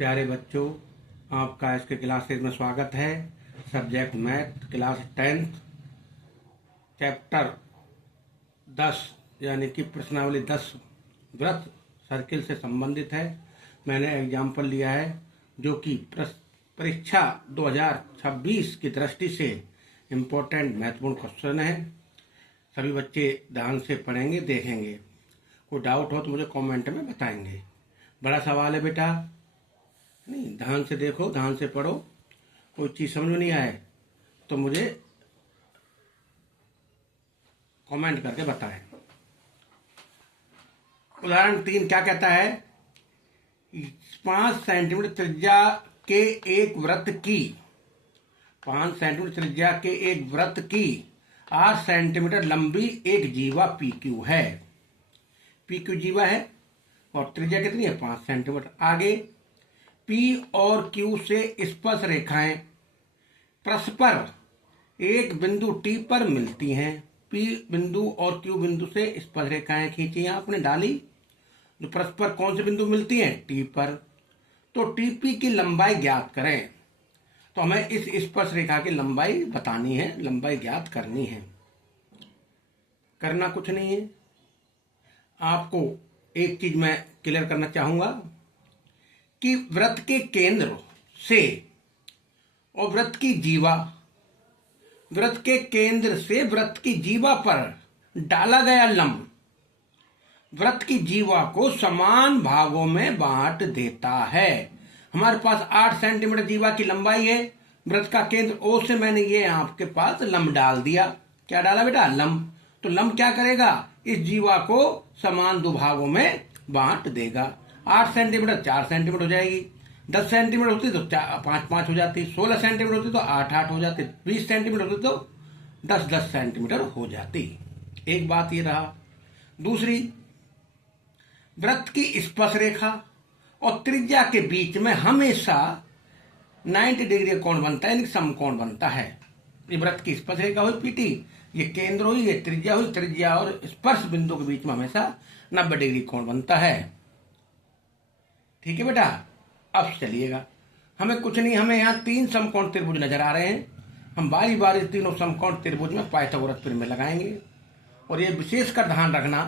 प्यारे बच्चों, आपका इसके क्लासेज में स्वागत है। Subject math, class 10th, chapter 10 यानी कि प्रश्नावली 10 वृत्त सर्किल से संबंधित है। मैंने एग्जाम्पल लिया है जो कि परीक्षा 2026 की दृष्टि से इम्पोर्टेंट महत्वपूर्ण क्वेश्चन है। सभी बच्चे ध्यान से पढ़ेंगे, देखेंगे। कोई डाउट हो तो मुझे कमेंट में बताएंगे। बड़ा सवाल है बेटा, नहीं ध्यान से देखो, ध्यान से पढ़ो। कोई चीज़ समझ में नहीं आए तो मुझे कमेंट करके बताएं। उदाहरण 3 क्या कहता है? 5 सेंटीमीटर त्रिज्या के एक वृत्त की 5 सेंटीमीटर त्रिज्या के एक वृत्त की 8 सेंटीमीटर लंबी एक जीवा पी क्यू है। पी क्यू जीवा है और त्रिज्या कितनी है? 5 सेंटीमीटर। आगे P और Q से स्पर्श रेखाएं परस्पर एक बिंदु T पर मिलती हैं। P बिंदु और Q बिंदु से स्पर्श रेखाएं खींची, आपने डाली। जो परस्पर कौन से बिंदु मिलती हैं? T पर। तो TP की लंबाई ज्ञात करें। तो हमें इस स्पर्श रेखा की लंबाई बतानी है, लंबाई ज्ञात करनी है। करना कुछ नहीं है। आपको एक चीज मैं क्लियर करना चाहूंगा कि वृत्त के केंद्र से और वृत्त के केंद्र से वृत्त की जीवा पर डाला गया लंब वृत्त की जीवा को समान भागों में बांट देता है। हमारे पास 8 सेंटीमीटर जीवा की लंबाई है। वृत्त का केंद्र O से मैंने ये आपके पास लंब डाल दिया। क्या डाला बेटा? लंब। तो लंब क्या करेगा? इस जीवा को समान दो भागों में बांट देगा। 8 सेंटीमीटर 4 सेंटीमीटर हो जाएगी। 10 सेंटीमीटर होती तो 5-5 हो जाती। 16 सेंटीमीटर होती तो 8-8 हो जाती। 20 सेंटीमीटर होती तो 10-10 सेंटीमीटर हो जाती। एक बात ये रहा। दूसरी, वृत्त की स्पर्श रेखा और त्रिज्या के बीच में हमेशा 90 डिग्री कोण बनता है, यानी समकोण बनता है। ये वृत्त की स्पर्श रेखा हुई PT, ये केंद्र हुई, ये त्रिज्या हुई। त्रिज्या और स्पर्श बिंदु के बीच में हमेशा 90 डिग्री कोण बनता है। ठीक है बेटा। अब चलिएगा, हमें कुछ नहीं, हमें यहाँ 3 समकोण त्रिभुज नजर आ रहे हैं। हम बारी बारी तीनों समकोण त्रिभुज में पाइथागोरस प्रमेय लगाएंगे। और ये विशेषकर ध्यान रखना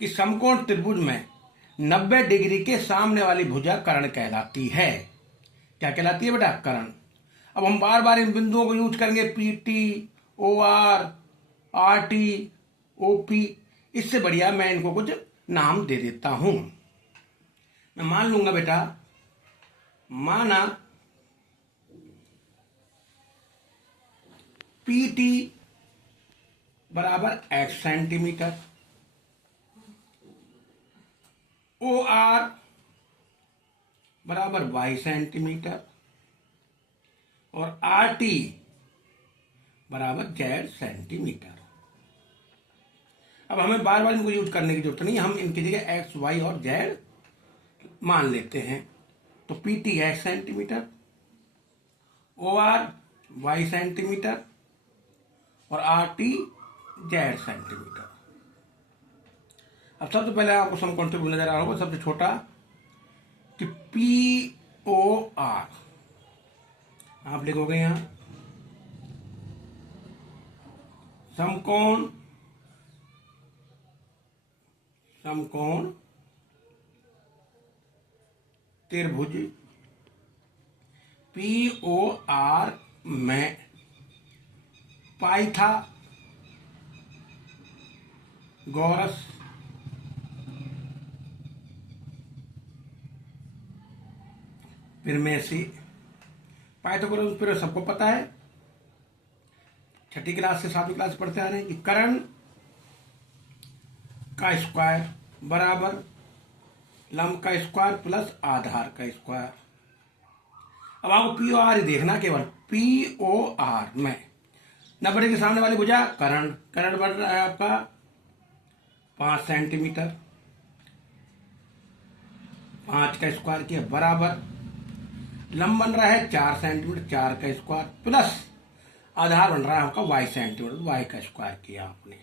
कि समकोण त्रिभुज में 90 डिग्री के सामने वाली भुजा कर्ण कहलाती है। क्या कहलाती है बेटा? कर्ण। अब हम बार बार इन बिंदुओं को यूज करेंगे, PT, OR, RT, OP। इससे बढ़िया मैं इनको कुछ नाम दे देता हूं। मैं मान लूंगा बेटा, माना PT बराबर X सेंटीमीटर, OR बराबर Y सेंटीमीटर और RT बराबर Z सेंटीमीटर। अब हमें बार बार इनको यूज करने की जरूरत नहीं, हम इनकी जगह X, Y और Z मान लेते हैं। तो PT X centimetre, OR Y centimetre और RT Z सेंटीमीटर। अब सबसे पहले आपको समकोण त्रिभुज नजर आ रहा होगा, सबसे छोटा कि POR आप लिखोगे यहां समकोण त्रिभुज POR में पाइथागोरस प्रमेय से, पाइथागोरस प्रमेय सबको पता है, 6ठी क्लास से 7वीं क्लास पढ़ते आ रहे हैं कि कर्ण का स्क्वायर बराबर लंब का स्क्वायर प्लस आधार का स्क्वायर। अब आपको POR ही देखना, केवल POR में 90 डिग्री के सामने वाली भुजा कर्ण बढ़ रहा है आपका 5 सेंटीमीटर, 5 का स्क्वायर किया बराबर लंब बन रहा है 4 सेंटीमीटर, 4 का स्क्वायर प्लस आधार बन रहा है आपका Y सेंटीमीटर, Y का स्क्वायर किया आपने।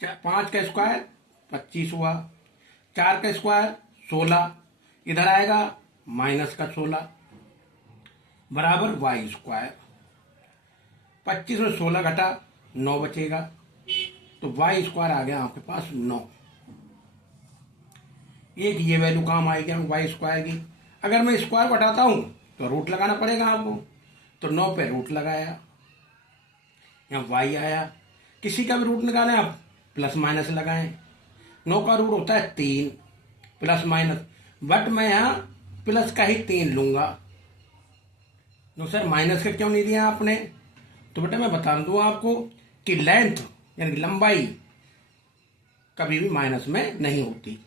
5 का स्क्वायर 25 हुआ, 4 का स्क्वायर 16, इधर आएगा माइनस का 16 बराबर वाई स्क्वायर। 25 में 16 घटा 9 बचेगा, तो वाई स्क्वायर आ गया आपके पास 9। एक ये वैल्यू काम आएगी वाई स्क्वायर की। अगर मैं स्क्वायर को हटाता हूं तो रूट लगाना पड़ेगा आपको, तो 9 पे रूट लगाया, यहाँ वाई आया। किसी का भी रूट निकालें आप प्लस माइनस लगाएं। 9 का रूट होता है 3 प्लस माइनस, बट मैं यहाँ प्लस का ही 3 लूंगा। तो सर माइनस का क्यों नहीं दिया आपने? तो बेटा मैं बता दूं आपको कि लेंथ यानी लंबाई कभी भी माइनस में नहीं होती,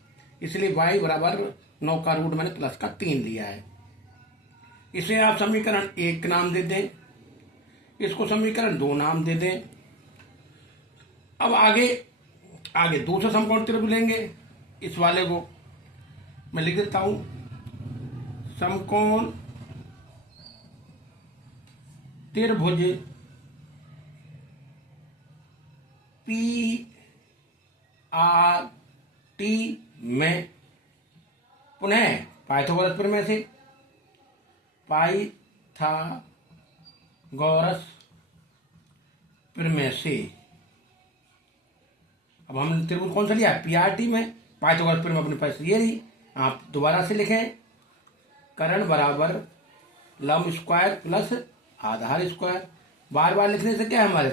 इसलिए y बराबर 9 का रूट मैंने प्लस का 3 लिया है। इसे आप समीकरण 1 नाम दे दें, इसको समीकरण 2 नाम दे दें। अब आगे दूसरा समकोण त्रिभुज लेंगे। इस वाले को मैं लिख देता हूं, समकोण त्रिभुज PRT में पुनः पाइथागोरस प्रमेय से, पाइथागोरस प्रमेय से। अब हमने त्रिभुज कौन सा लिया? PRT में। पाइथागोरस प्रमेय अपने पास ये रही, आप दोबारा से लिखें, कर्ण बराबर लंब स्क्वायर प्लस आधार स्क्वायर। बार बार लिखने से क्या हमारे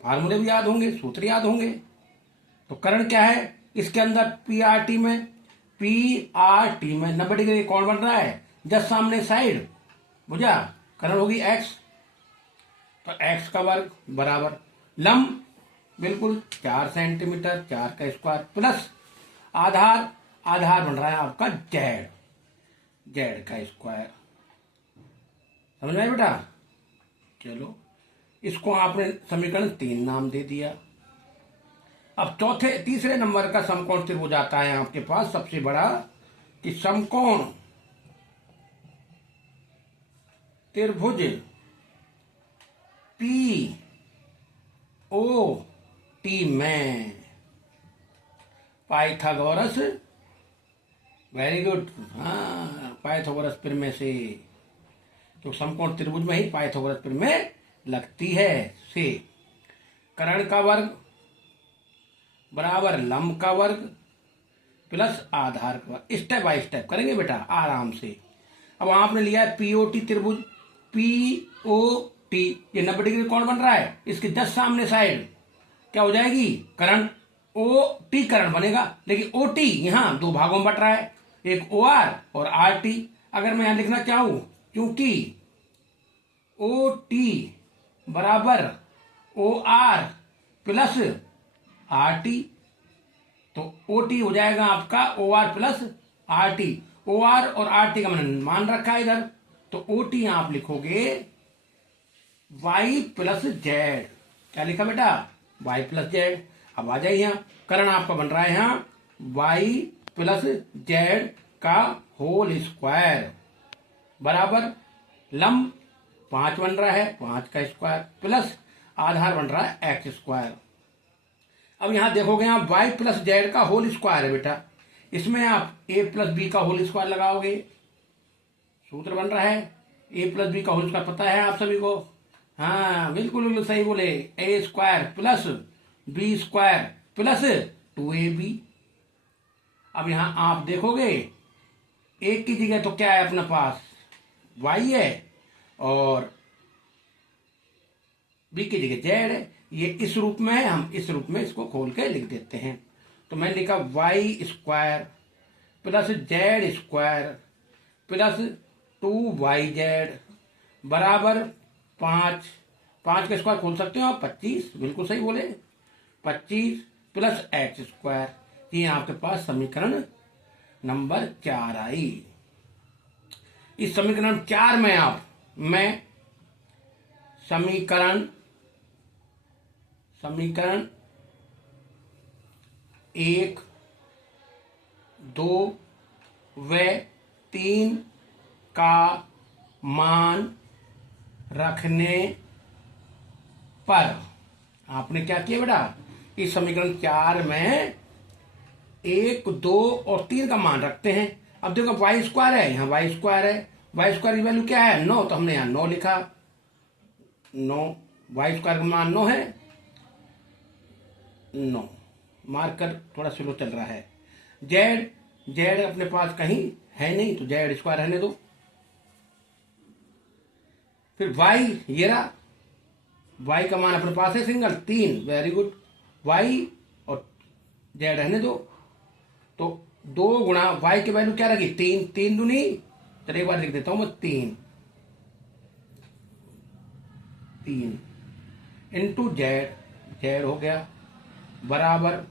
फार्मूले भी याद होंगे, सूत्र याद होंगे। तो कर्ण क्या है इसके अंदर? PRT में 90 डिग्री कौन बन रहा है? जस्ट सामने साइड, बुझा? कर्ण होगी x, तो x का वर्ग बराबर लंब बिल्कुल 4 सेंटीमीटर, 4 का स्क्वायर प्लस आधार बन रहा है आपका z का स्क्वायर। समझ में आया बेटा? चलो, इसको आपने समीकरण 3 नाम दे दिया। अब तीसरे नंबर का समकोण त्रिभुज आता है आपके पास सबसे बड़ा, कि समकोण त्रिभुज POT में पाइथागोरस, वेरी गुड, हाँ पाइथागोरस प्रमेय से। तो समकोण त्रिभुज में ही पाइथागोरस प्रमेय लगती है से। कर्ण का वर्ग बराबर लंब का वर्ग प्लस आधार का वर्ग। स्टेप बाय स्टेप करेंगे बेटा आराम से। अब आपने लिया है POT त्रिभुज, POT ये 90 डिग्री कौन बन रहा है? इसके जस्ट सामने साइड क्या हो जाएगी? कर्ण। OT कर्ण बनेगा, लेकिन OT यहाँ 2 भागों में बट रहा है, एक OR और RT। अगर मैं यहां लिखना चाहूं, क्योंकि OT बराबर OR प्लस RT, तो OT हो जाएगा आपका OR प्लस RT। OR और RT का मैंने मान रखा है इधर, तो OT आप लिखोगे y प्लस जेड। क्या लिखा बेटा? y plus Z. अब आ जाइए, यहाँ कर्ण आपका बन रहा है यहाँ y प्लस जेड का होल स्क्वायर बराबर लंब 5 बन रहा है, 5 का स्क्वायर प्लस आधार बन रहा है x स्क्वायर। अब यहां देखोगे, यहाँ y प्लस जेड का होल स्क्वायर है बेटा, इसमें आप a प्लस बी का होल स्क्वायर लगाओगे, सूत्र बन रहा है a प्लस बी का होल स्क्वायर, पता है आप सभी को? हाँ बिल्कुल बिल्कुल सही बोले, a square plus B square plus 2ab। अब यहां आप देखोगे एक की जगह तो क्या है अपने पास? y है और b की जगह z है। ये इस रूप में है, हम इस रूप में इसको खोल के लिख देते हैं। तो मैंने लिखा y square plus Z square plus 2yz बराबर 5। 5 का स्क्वायर खोल सकते हो आप 25, बिल्कुल सही बोले, 25 प्लस x स्क्वायर। ये आपके पास समीकरण नंबर 4 आई। इस समीकरण 4 में मैं समीकरण 1, 2 व 3 का मान रखने पर आपने क्या किया बेटा? इस समीकरण 4 में 1, 2 और 3 का मान रखते हैं। अब देखो वाई स्क्वायर है, यहाँ वाई स्क्वायर है, वाई स्क्वायर की वैल्यू क्या है 9, तो हमने यहाँ 9 लिखा, 9 वाई स्क्वायर का मान 9 है, 9 मार्कर थोड़ा स्लो चल रहा है। जेड, जेड अपने पास कहीं है नहीं तो जेड स्क्वायर रहने दो। फिर वाई, ये रहा, वाई का मान अपने पास है सिंगल 3, वेरी गुड, वाई और जेड रहने दो। तो 2 गुणा वाई की वैल्यू क्या रखी 3, 3 दूनी, चलिए एक बार लिख देता हूं मैं 3 इंटू जेड, जेड हो गया बराबर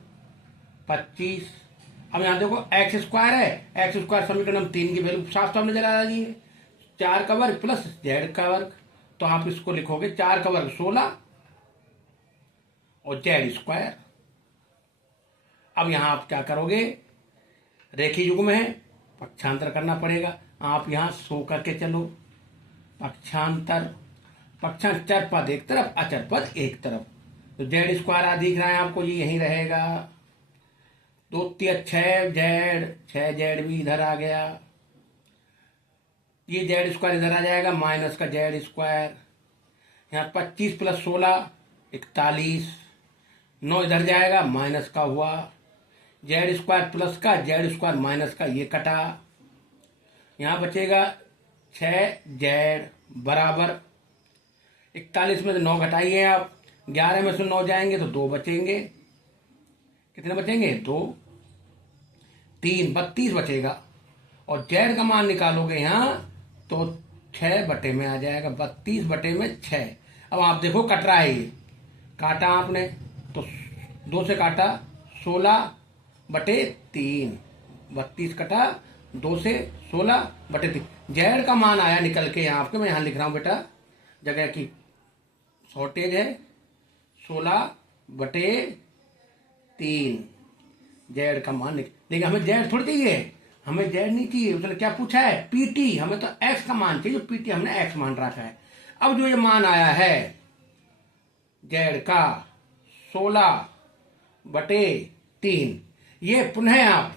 25। अब यहां देखो एक्स स्क्वायर है, एक्स स्क्वायर समीकरण में 3 की वैल्यू साफ साफ नजर आ रही है, 4 का वर्ग प्लस जेड का वर्ग, तो आप इसको लिखोगे 4 का वर्ग 16 और जेड स्क्वायर। अब यहां आप क्या करोगे, रेखीय युग्म है, पक्षांतर करना पड़ेगा। आप यहां सो करके चलो, पक्षांतर, पक्षांतर पद एक तरफ, अचर पद एक तरफ, तो जेड स्क्वायर दिख रहा है आपको, ये यहीं रहेगा। 2 3 6 जेड, 6 जेड भी इधर आ गया, ये जेड स्क्वायर इधर आ जाएगा, माइनस का जेड स्क्वायर, यहाँ 25 प्लस 16 41, 9 इधर जाएगा, माइनस का हुआ, जेड स्क्वायर प्लस का जेड स्क्वायर माइनस का, ये कटा, यहाँ बचेगा 6 जेड बराबर 41 में से 9 घटाइए आप, 11 में से 9 जाएंगे तो 2 बचेंगे, कितने बचेंगे 2, 3 32 बचेगा। और जेड का मान निकालोगे यहाँ तो 6 बटे में आ जाएगा, 32 बटे में 6। अब आप देखो कट रहा है, ये काटा आपने तो 2 से काटा 16 बटे 3, 32 कटा 2 से 16 बटे 3, जेड का मान आया निकल के यहाँ आपके, मैं यहाँ लिख रहा हूँ बेटा, जगह की शॉर्टेज है, 16 बटे 3 जेड का मान लेकिन हमें जेड थोड़ी चाहिए, हमें जेड नहीं चाहिए, उसने क्या पूछा है पीटी, हमें तो एक्स का मान चाहिए, जो पीटी हमने एक्स मान रखा है। अब जो ये मान आया है जेड का 16 बटे 3, ये पुनः आप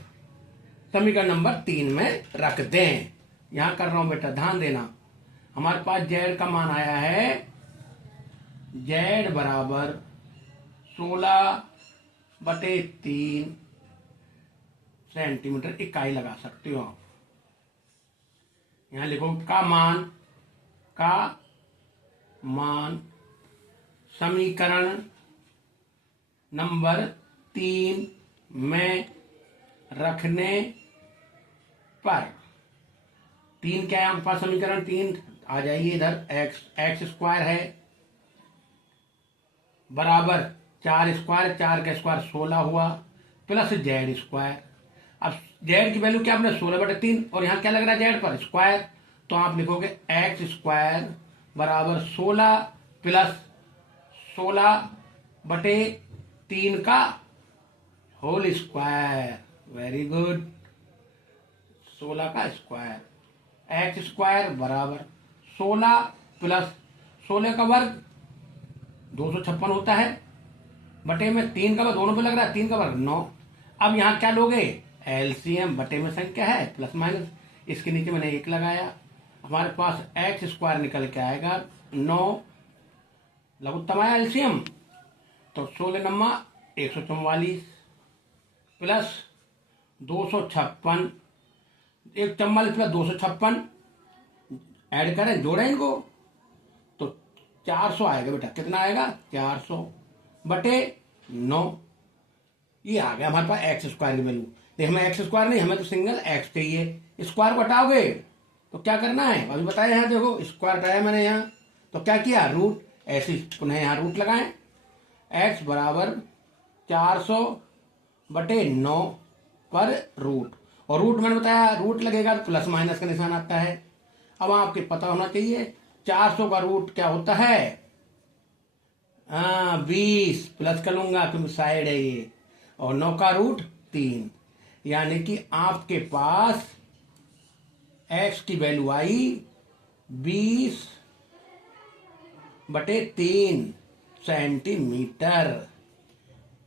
समीकरण नंबर 3 में रख दें। यहां कर रहा हूं बेटा, ध्यान देना, हमारे पास जेड का मान आया है, जेड बराबर 16 बटे 3 सेंटीमीटर इकाई लगा सकते हो आप। यहां लिखो का मान समीकरण नंबर 3 में रखने पर, 3 क्या है आपके पास समीकरण 3, आ जाइए इधर, एक्स स्क्वायर है बराबर 4 स्क्वायर, 4 का स्क्वायर 16 हुआ, प्लस जेड स्क्वायर। अब जेड की वैल्यू क्या आपने 16 बटे 3, और यहां क्या लग रहा है जेड पर स्क्वायर, तो आप लिखोगे एक्स स्क्वायर बराबर 16 प्लस 16 बटे 3 का होल स्क्वायर, वेरी गुड, 16 का स्क्वायर, एक्स स्क्वायर बराबर 16 प्लस 16 का वर्ग 256 होता है, बटे में 3 का वर्ग, दोनों पे लग रहा है 3 का वर्ग 9। अब यहां क्या लोगे एलसीएम, बटे में संख्या है प्लस माइनस, इसके नीचे मैंने 1 लगाया, हमारे पास एक्स स्क्वायर निकल के आएगा 9, लघुत्तम आया एलसीएम, तो 16 नम्मा 144 प्लस 256, 144 प्लस 256 ऐड करें, जोड़ें इनको तो 400 आएगा बेटा, कितना आएगा 400 बटे 9, ये आ गया हमारे पास एक्स स्क्वायर की वैल्यू। देखिए हमें एक्स स्क्वायर नहीं, हमें तो सिंगल एक्स चाहिए, स्क्वायर को हटाओगे तो क्या करना है अभी बताया, यहाँ देखो स्क्वायर हटाया मैंने यहाँ, तो क्या किया रूट, ऐसे पुनः यहाँ रूट लगाएं, एक्स बराबर 400 बटे 9 पर रूट, और रूट मैंने बताया रूट लगेगा तो प्लस माइनस का निशान आता है। अब आपके पता होना चाहिए 400 का रूट क्या होता है, 20 प्लस कर लूंगा क्योंकि साइड है ये, और 9 का रूट 3, यानी कि आपके पास x की वैल्यू आई 20 बटे 3 सेंटीमीटर,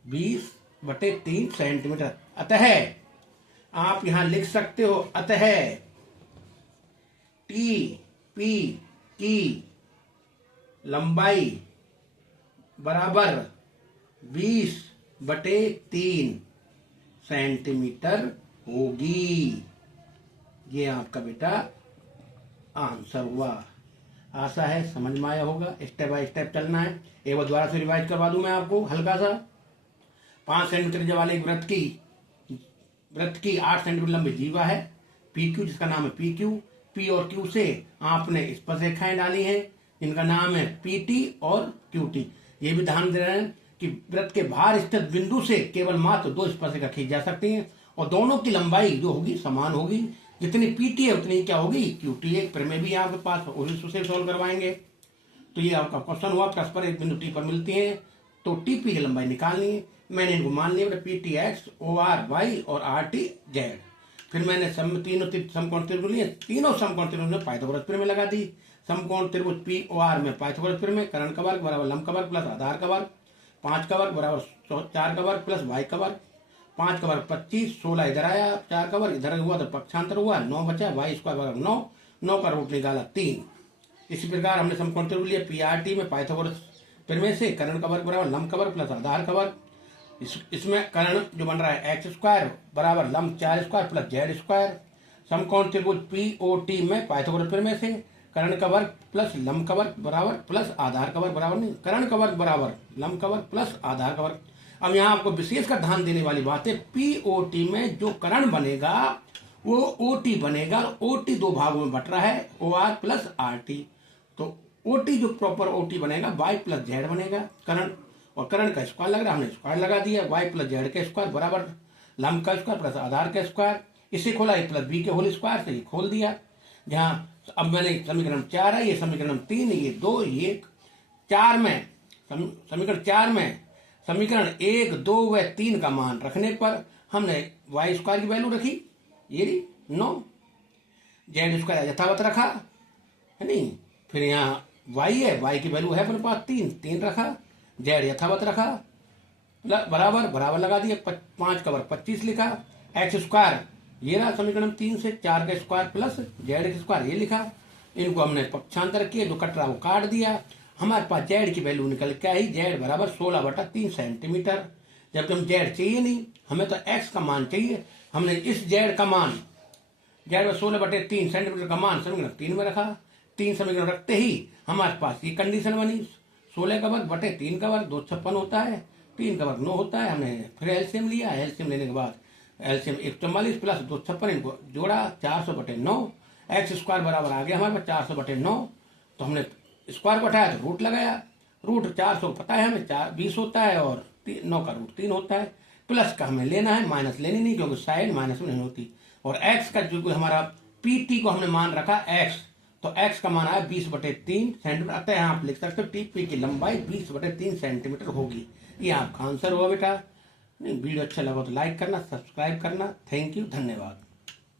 20 बटे 3 सेंटीमीटर। अतः आप यहां लिख सकते हो, अतः टी पी की लंबाई बराबर 20/3 सेंटीमीटर होगी। ये आपका बेटा आंसर हुआ। आशा है समझ में आया होगा। स्टेप बाय स्टेप चलना है। एक बार दोबारा से रिवाइज करवा दूं मैं आपको हल्का सा। 5 सेंटीमीटर वाले वृत्त की 8 सेंटीमीटर लंबी जीवा है पी क्यू, जिसका नाम है पी क्यू। पी और क्यू से आपने स्पर्शरेखाएं डाली हैं, इनका नाम है पी टी और क्यू टी। ये भी ध्यान दे रहे हैं कि वृत्त के बाहर स्थित बिंदु से केवल मात्र 2 स्पर्शरेखा खींच जा सकती हैं और दोनों की लंबाई जो होगी समान होगी। जितनी पीटी है उतनी क्या होगी, क्यूटी। एक प्रमेय भी आपके पास, उसे सॉल्व करवाएंगे। तो ये आपका क्वेश्चन हुआ, परस्पर एक बिंदु टी पर मिलती है तो टीपी की लंबाई निकालनी है। मैंने इनको मान लिया P T X, O R Y और आर टी जेड। फिर मैंने तीनों समकोण त्रिभुज लिए, तीनों समकोण त्रिभुज में पाइथागोरस प्रमेय लगा दी। समकोण त्रिभुज पी ओ आर में पाइथागोरस प्रमेय, कर्ण का वर्ग बराबर लंब का वर्ग प्लस आधार का वर्ग, 5 का वर्ग बराबर 4 का वर्ग प्लस वाई का वर्ग, 5 का वर्ग 25, 16 इधर आया, 4 का वर्ग इधर हुआ तो पक्षांतर हुआ, 9 बचा, वाई स्क्वायर बराबर 9, 9 का रूट निकाला 3। इसी प्रकार हमने समकोण त्रिभुज लिया पी आर टी में पाइथागोरस प्रमेय से, कर्ण का वर्ग बराबर लंब का वर्ग प्लस आधार का वर्ग। इसमें कर्ण जो बन रहा है एक्स स्क्वायर बराबर लंब 4 स्क्वायर प्लस जेड स्क्वायर। समकोण त्रिभुज पी ओ टी में पाइथागोरस प्रमेय से, कर्ण का वर्ग प्लस लंब का वर्ग बराबर प्लस आधार का वर्ग बराबर नहीं, कर्ण का वर्ग बराबर लंब का वर्ग प्लस आधार का वर्ग। अब यहाँ आपको विशेष कर ध्यान देने वाली बात है, पीओटी में जो कर्ण बनेगा वो ओटी बनेगा। ओटी 2 भागों में बट रहा है, O R plus R T. तो ओटी जो प्रॉपर ओटी बनेगा वाई प्लस जेड बनेगा। कर्ण और कर्ण का स्क्वायर लग रहा है, हमने स्क्वायर लगा दिया। वाई प्लस जेड के स्क्वायर बराबर लंब का स्क्वायर प्लस आधार का स्क्वायर। इसे खोला ए प्लस बी के होल स्क्वायर से, ये खोल दिया। जहाँ अब मैंने समीकरण 4 है, ये समीकरण 3, ये 2, ये 4 में समीकरण 4 में समीकरण 1, 2 व 3 का मान रखने पर हमने वाई स्क्वायर की वैल्यू रखी, ये 9, जेड स्क्वायर यथावत रखा है नहीं। फिर यहाँ वाई है, वाई की वैल्यू है अपने पास 3 रखा, जेड यथावत रखा, बराबर बराबर लगा दिया, 5 का वर्ग 25 लिखा। एक्स स्क्वायर ये रहा समीकरण 3 से, 4 का स्क्वायर प्लस जेड स्क्वायर ये लिखा। इनको हमने पक्षांतर किए, जो कट रहा वो काट दिया। हमारे पास जेड की वैल्यू निकल के आई, जेड बराबर 16/3 सेंटीमीटर। जबकि हम जेड चाहिए नहीं, हमें तो एक्स का मान चाहिए। हमने इस जेड का मान, जेड में 16/3 सेंटीमीटर का मान समीकरण 3 में रखा। 3 समीकरण रखते ही हमारे पास ये कंडीशन बनी, 16 का वर्ग बटे 3 का वर्ग 256 होता है, 3 का वर्ग 9 होता है। हमने फिर एलसीएम लिया, एलसीएम लेने के बाद एलसीएम 144 प्लस 256 इनको जोड़ा, 400/9। एक्स स्क्वायर बराबर आ गया हमारे पास 400/9। तो हमने स्क्वायर बैठाया तो रूट लगाया, रूट 400 पता है हमें 20 होता है और 9 का रूट 3 होता है। प्लस का हमें लेना है, माइनस लेनी नहीं क्योंकि साइड माइनस में नहीं होती। और एक्स का जो हमारा पीटी को हमने मान रखा एक्स, तो एक्स का मान आया 20/3 सेंटीमीटर। अतः यहाँ आप लिख सकते हो टीपी की लंबाई 20/3 सेंटीमीटर होगी। ये आपका आंसर हुआ बेटा। वीडियो अच्छा लगा तो लाइक करना, सब्सक्राइब करना। थैंक यू, धन्यवाद।